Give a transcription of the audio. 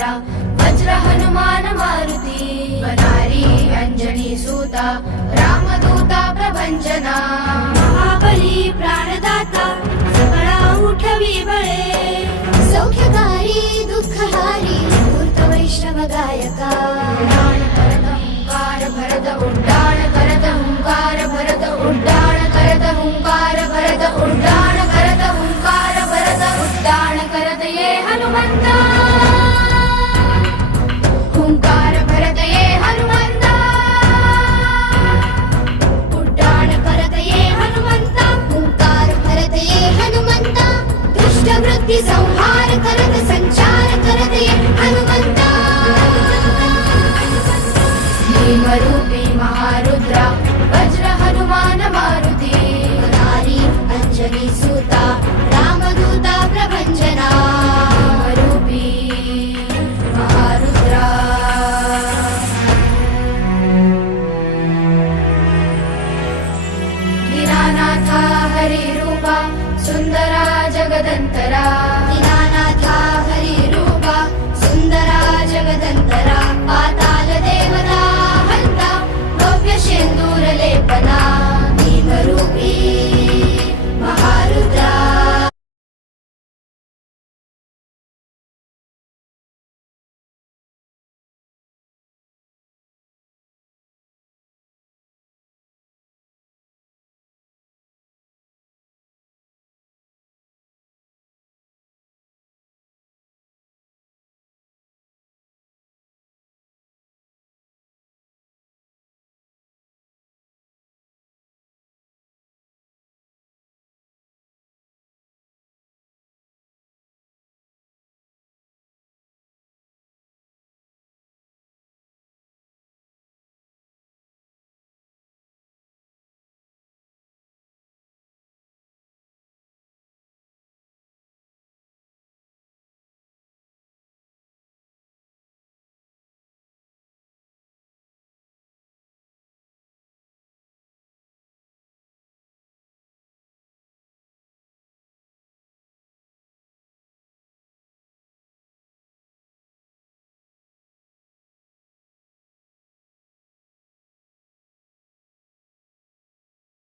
महारुद्रा वज्र हनुमान मारुती वनारी अंजनी सूता रामदूता प्रभंजना महाबली प्राणदाता सकळा उठवी बळे सौख्यकारी दुःखहारी मूर्त वैष्णव गायका हुंकार भरत उड्डाण करत हुंकार भरत उड्डाण करत हुंकार भरत उड्डाण करत हुंकार भरत उड्डाण करत ये हनुमंता हुंकार भरत ये हनुमंता उड्डाण करत ये हनुमंता हुंकार भरत ये हनुमंता दुष्ट वृत्ती संहार करत संचार करत ये हनुमंता भीमरूपी महारुद्रा वज्र हनुमान मारुती नारी अंजनी सूता रामदूता प्रभंजना भीमरूपी महारुद्रा दीनानाथा हरिरूपा सुंदरा जगदंतरा दीनानाथा हरिरूपा सुंदरा जगदंतरा पाता